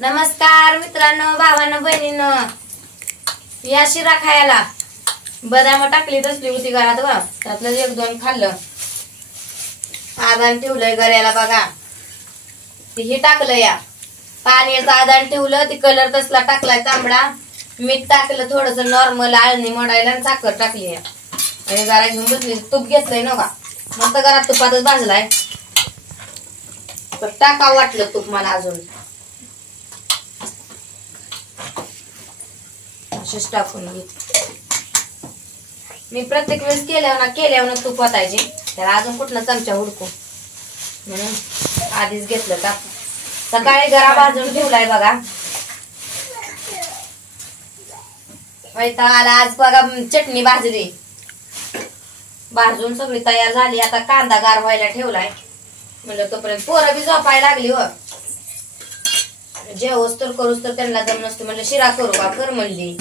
नमस्कार मित्रांनो, भावांनो, बहिणींनो, या शिरा खायला बदाम टाकली तसली होती घरात बा, त्यातलं एक दोन खाल्लं. आदान ठेवलंय गऱ्याला बघा, हे टाकलं या पाण्याचं आदान ठेवलं, ती कलर तसला टाकलाय तांबडा, मीठ टाकलं थोडस नॉर्मल, आळणी मोडायला आणि साखर टाकली या आणि जरा घेऊन बसली. तूप घेतलंय ना का, मस्त घरात तुपातच भाजलाय. टाकावं वाटलं तूप मला अजून, अशीच टाकून घे. मी प्रत्येक वेळेस केल्यावर तूप वाटायचे, त्याला अजून कुठला चमचा हुडकू म्हणून आधीच घेतलं टाकून. सकाळी गरा भाजून ठेवलाय बघा. आला आज बघा, चटणी भाजली, भाजून सगळी तयार झाली. आता कांदा गार व्हायला ठेवलाय. म्हणलं तोपर्यंत पोरं बी झोपायला लागली हो, जेवस तर करूच तर त्यांना दम नसतो. म्हणलं शिरा करू का, कर म्हणली.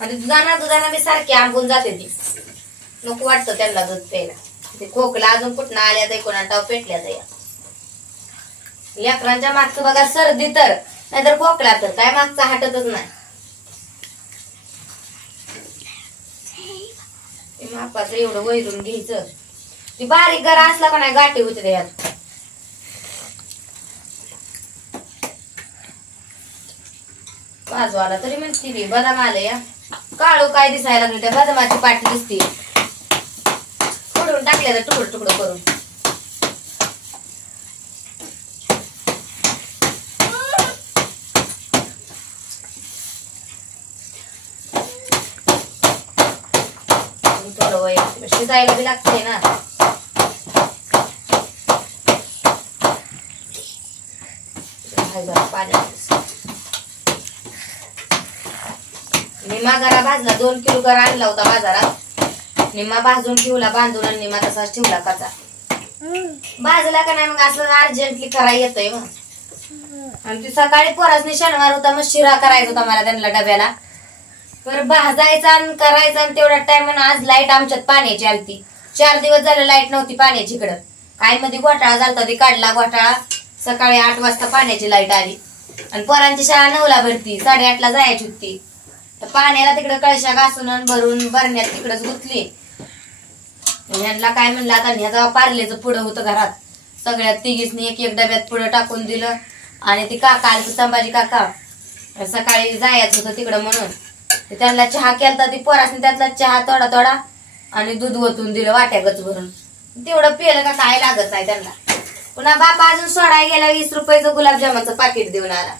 आणि दुधाना बी सारखी आंबून जाते ती, नको वाटतं त्यांना दूध प्यायला. ते खोकला अजून कुठं आल्या तर कोणा पेटल्या तर लेकरांच्या मागचं बघा, सर्दी तर नाहीतर खोकला तर काय मागचा हटतच नाही. मापाचं एवढं वैरून घ्यायचं. ती बारीक गरा असला का नाही गाठी होते त्यात. बाजू आला तरी म्हणते मी बदाम आलं या, काळू काय दिसायला लागलं, त्या बदामाची पाठी दिसते. फोडून टाकल्या तुकडं तुकडं करून. थोडं वय शिजायला बी लागते ना. निम्मा गरा भाजला, 2 किलो गरा आणला होता बाजारात. निम्मा भाजून ठेवला बांधून आणि निम्मा तसाच ठेवला कचा. भाजला का नाही मग असं अर्जंटली करायला येतंय मग. आणि ती सकाळी पोरासनी शनिवार होता, मग शिरा करायचा होता मला त्यांना डब्याला. तर भाजायचा आणि करायचा आणि तेवढा टाइम. आज लाईट आमच्यात पाण्याची आलती. 4 दिवस झालं लाईट नव्हती पाण्याची इकडं. काय मध्ये घोटाळा झालता, ती काढला घोटाळा. सकाळी 8 वाजता पाण्याची लाईट आली आणि पोरांची शाळा 9ला भरती, 8:30ला जायची होती. तर पाण्याला तिकडे कळशा घासून भरून भरण्यात तिकडच गुंतली. ह्यांना काय म्हणलं आता ह्याचा पार्लेचं पुढं होतं घरात, सगळ्यात तिघीसनी एक एक डब्यात पुढं टाकून दिलं. आणि ती काका आली, संभाजी काका, सकाळी जायचं होतं तिकडं म्हणून त्यांना चहा केलता. ती पोरासनी त्यातला चहा थोडा थोडा आणि दूध ओतून दिलं वाट्या गच भरून. तेवढं पिलं का काय लागत नाही त्यांना. पुन्हा बापा अजून सोडायला गेला, 20 रुपयाचं गुलाबजामाचं पाकिट देऊन आला.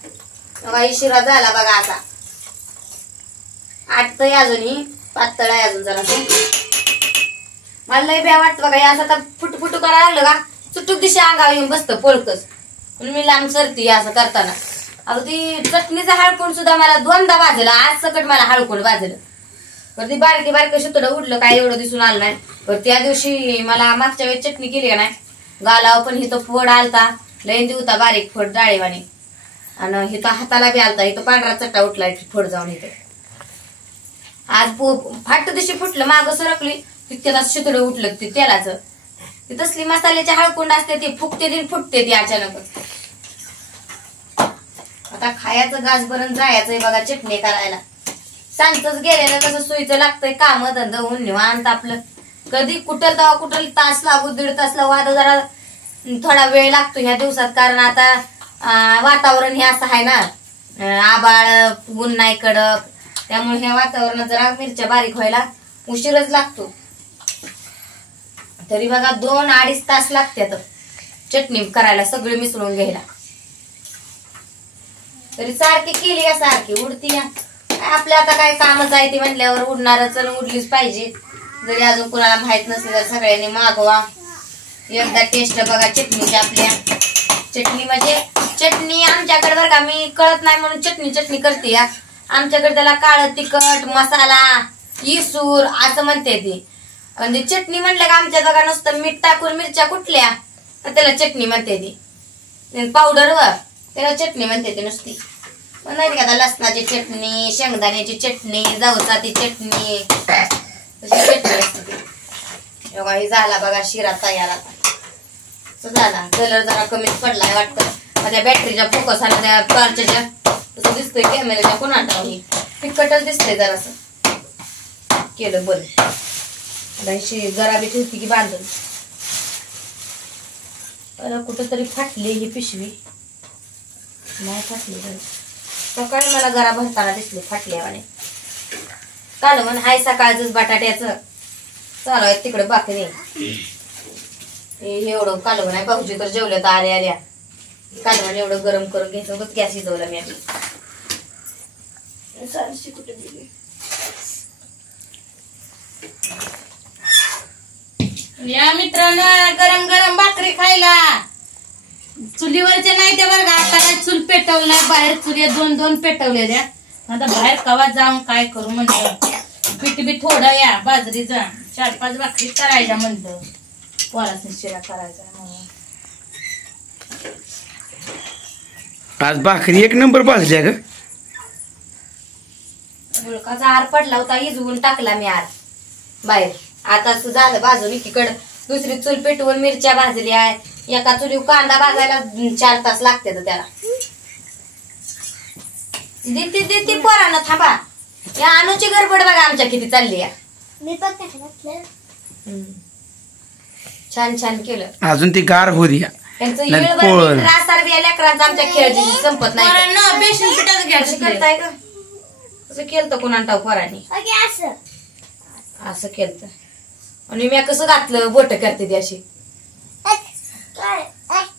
बघा शिरा झाला बघा. आता आटतय अजूनही, पातळ आहे अजून जरा. मला लय भ्या वाटतं बघा, असं आता फुटफुटू करायला लागलं का चुटूक दिशा अंगावर येऊन बसतं पोलकच. मी लांब सरती असं करताना. अगं ती चटणीचं हळकुंड सुद्धा मला 2दा भाजलं. आज सकट मला हळकुंड भाजलं. तर ती बारकी बारकी सुतडं उडलं, काय एवढं दिसून आलं नाही. तर त्या दिवशी मला मागच्या वेळेस चटणी केली का नाही, गालाव पण हिथं फोड आलता, लय होता बारीक फोड डाळीवाणी. आणि हिथं हाताला बी आलता, इथं पांढरा चट्टा उठलाय फोड जाऊन. इथं आज फाट दिवशी फुटलं, मागं सरकली तितक्यात शितडं उठलं. ते तेलाचं ती तसली मसाल्याची हळकुंड असते, ती फुकते ती फुटते ती अचानक. आता खायचं गास भरून जायचंय बघा चटणी करायला. सांजच गेलेलं कसं सुईचं लागतंय, काम धंदा होऊन निवांत आपलं. कधी कुठल तेव्हा कुठल तास लागू, 1.5 तास लागू. आता जरा थोडा वेळ लागतो ह्या दिवसात, कारण आता वातावरण हे असं आहे ना, आबाळ, ऊन नाही कडक, त्यामुळे ह्या वातावरणात जरा मिरच्या बारीक व्हायला उशीरच लागतो. तरी बघा 2-2.5 तास लागतात चटणी करायला, सगळे मिसळून घ्यायला. तरी सारखी केली का सारखी उडती या. आपल्या आता काय कामच आहे ती म्हटल्यावर उडणारच, उडलीच पाहिजे. जरी अजून कुणाला माहित नसेल तर सगळ्यांनी मागवा. एकदा टेस्ट बघा चटणीची. आपल्या चटणी म्हणजे चटणी आमच्याकडे बरं का, मी कळत नाही म्हणून चटणी करते या. आमच्याकडे त्याला काळं तिखट मसाला इसूर असं म्हणते ती. आणि चटणी म्हणलं का आमच्या बघा नुसतं मीठ टाकून मिरच्या कुठल्या त्याला चटणी म्हणते ती. पावडर वर त्याला चटणी म्हणते ती नुसती. नाही का आता लसणाची चटणी, शेंगदाण्याची चटणी, जवसाची चटणी, चटणी असते. झाला बघा शिरा तयार. आता झाला, कलर जरा कमीच पडलाय वाटतं. त्या बॅटरीच्या फोकसाने त्या टॉर्चच्या तसं दिसतंय कॅमेऱ्याच्या कोणा टावली फिकटच दिसतंय जरासं केलं बरं. आता जरा बी ठेवती की बांधून. कुठं तरी फाटली ही पिशवी. नाही फाटली सकाळी मला जरा भरताना दिसली फाटल्यावाने. काल म्हण हाय सकाळच बटाट्याचं चालू आहे तिकडे बाकी नाही. एवढं कालवण आहे भाऊजी तर जेवल्या तर आल्या कालवण एवढं गरम करून घ्यायचं होतं. गॅस शिजवला मी आधी. कुठे गेली या मित्रांनो गरम गरम भाकरी खायला. चुलीवरच्या नाही त्या बरं. आता काय चूल पेटवलं बाहेर चुली दोन दोन पेटवलेल्या. आता बाहेर कवा जाऊन काय करू म्हणलं. पीठ बी थोडं या बाजरीचा 4-5 भाकरी करायच्या म्हणलं. पोरासनी शिरा करायचा. आज भाकरी एक नंबर भाजल्या ग. मुलकाचा आर पडला होता इजवून टाकला मी आर बाहेर. आता झालं बाजून एकीकडं दुसरी चूल पेटवून मिरच्या भाजल्या. एका चुली कांदा भाजायला 4 तास लागते त्याला. देते पोरांना थांबा. या अनुची गडबड बघा आमच्या किती चालली या. छान छान केलं. अजून ती गार हो द्या. त्यांचं त्रास लेकरांचा आमच्या खेळची संपत नाही. बेसन पिठाचं घ्यायचं करताय का असं केलं कोणाला पोरांनी असं केलं. आणि मी कसं घातलं बोट करते ती अशी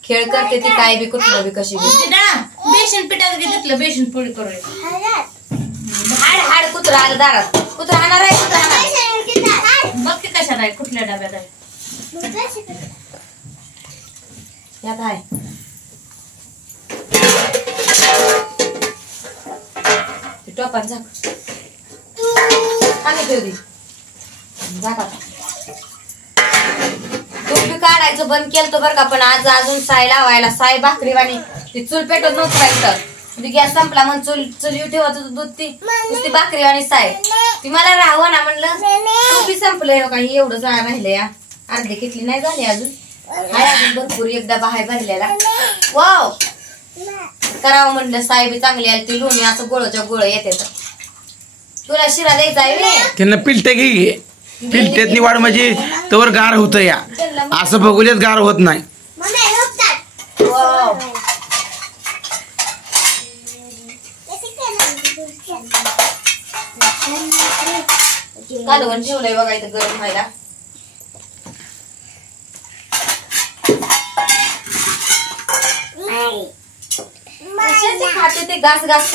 खेळ करते ती काय बी कुठलं बी कशी बेसन पिठाचं घेतलं बेसन पोळी करूया. हाड हाड कुत्रा आलं दारात. कुत्रा हाणार आहे. कुत्रा बघ ते कशात आहे कुठल्या डब्यात आहे. यात आहे टोपान झाक आणि ठेवली झाका. तूप बी काढायचं बंद केलं बरं का. पण आज अजून साय लावायला साय भाकरीवाणी ती चूल पेटत नव्हतं राहिलं. म्हणजे गॅस संपला मग चुली ठेवत होतं दूध ती नुसती भाकरीवाणी साय ती मला राहावं ना म्हणलं. तूप बी संपलंय काही एवढं राहिलं या. अर्धी किटली नाही झाली अजून. हाय अजून भरपूर एकदा बाहेर भरलेला. वाव करावं म्हणलं साय बी चांगली आली. ती लोणी असं गोळच्या गोळ येते. तुला शिरा द्यायचा आहे त्यांना पिलटे घे. पिलट्यातनी वाढ म्हणजे तवर गार होत या. असं बघूल्यात गार होत नाही. कालवण ठेवलंय बघा इथं गरम व्हायला. खाते ते घास घास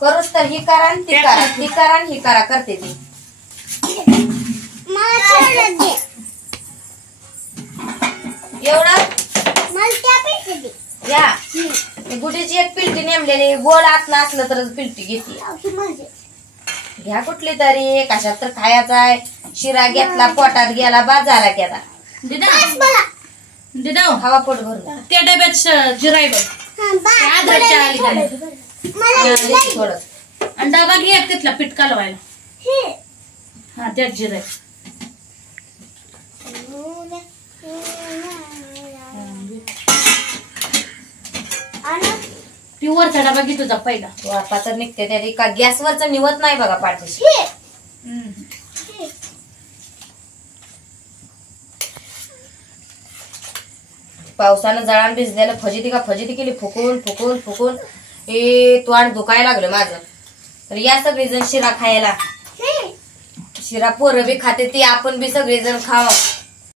करूच तर ही करा ती करा ती करा ही करा करते ती. एवढं या गुडीची एक पिलटी नेमलेली गोड आतलं असलं तर पिलटी घेतली. घ्या कुठली तरी कशात तर खायचा आहे. शिरा घेतला पोटात गेला बाजारा केला. हवा पोट भरून त्या डब्यात जिराय बघ थोडं आणि डबा घे तिथला पीठ कालवायला. हा त्यात जिराय. ती वरचा डबा घे तुझा पहिला. वाफा तर निघते त्या का गॅसवरच निवत नाही बघा पाठीशी. पावसानं जळान भिजलेलं फजिती केली फुकून फुकून फुकून. तोंड दुखायला लागलं माझं. तर या सगळेजण शिरा खायला. शिरा पोरं बी खाते ती आपण बी सगळेजण खावं.